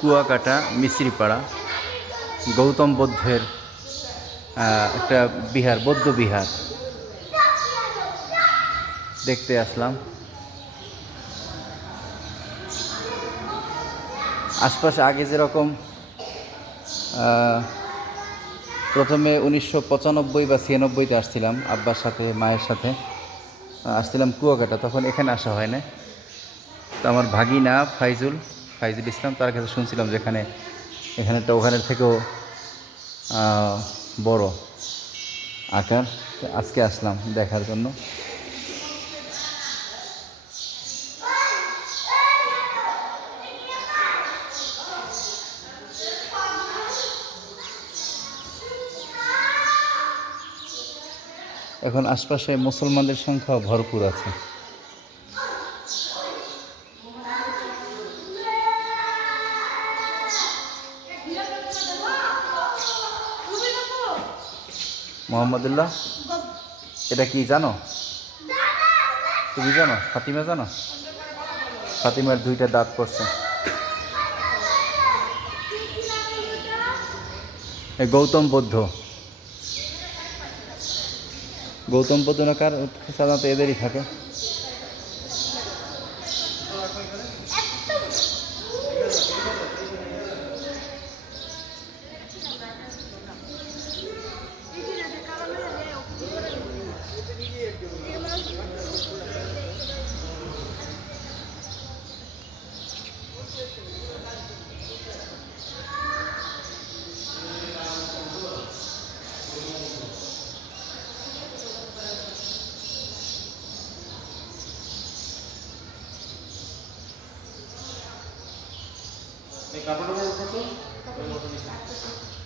কুয়াকাটা মিস্ত্রিপাড়া গৌতম বুদ্ধের একটা বিহার, বৌদ্ধ বিহার দেখতে আসলাম। আশপাশে আগে যেরকম প্রথমে 1995 বা 96-তে আসছিলাম আব্বার সাথে, মায়ের সাথে আসছিলাম কুয়াকাটা, তখন এখানে আসা হয় না। তো আমার ভাগিনা ফাইজুল ইসলাম, তার কাছে শুনছিলাম যে এখানে তো ওখানের থেকেও বড় আকার। তো আজকে আসলাম দেখার জন্য। এখন আশপাশে মুসলমানদের সংখ্যাও ভরপুর আছে। মোহাম্মদুল্লাহ, এটা কি জানো? তুমি জানো? ফাতিমা জানো? ফাতিমার 2টা দাঁত পড়ছে। গৌতম বুদ্ধ না কার সাধারণত এদেরই থাকে। এই কাপড়টা